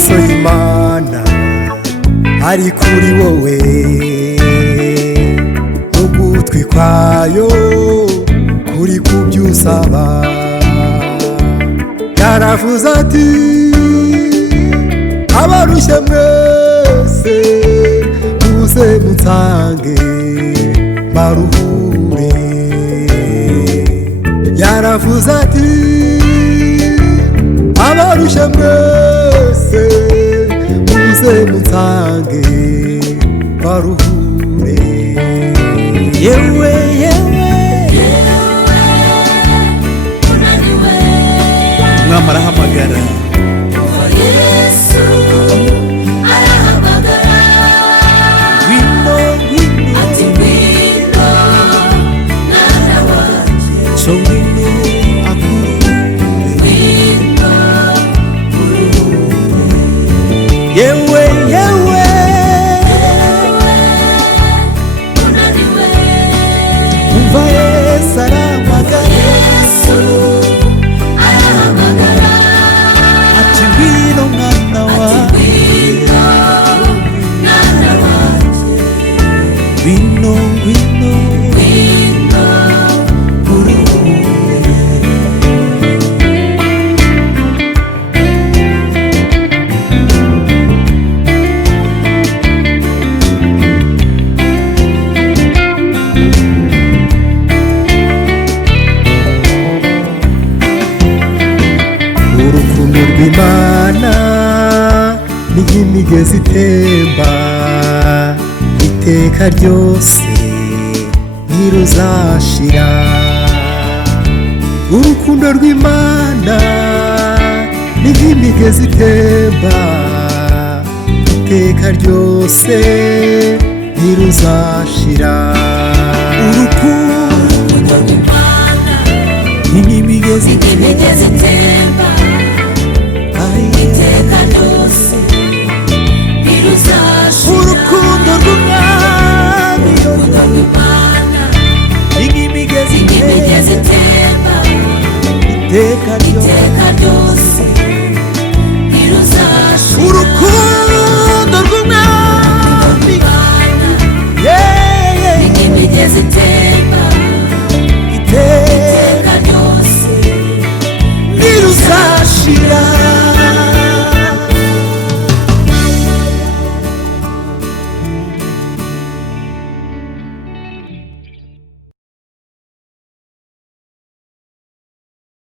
amaso y'Imana ari kuri wowe, ugutwi kwayo kuri kubyusaba. Yaravuze ati abarushye mwese muze munsange baruhure. Yaravuze ati abarushye mwese muze munsange baruhure. Yewe unaniwe, Umwami arahamagara, Yesu arahamagara, ngwino ati ngwino mwana wanje, so ngwino ngwino yewe unaniwe, umva Yesu arahamagara, Yesu arahamagara, ati ngwino mwana wanjye, ngwino mwana wanje, ngwino ngwino urukundo rw'Imana ni nk'imigezi itemba iteka ryose ntiruzashira. Urukundo rw'Imana ni nk'imigezi itemba iteka ryose ntiruzashira. Urukundo rw'Imana ni nk'imigezi imigezi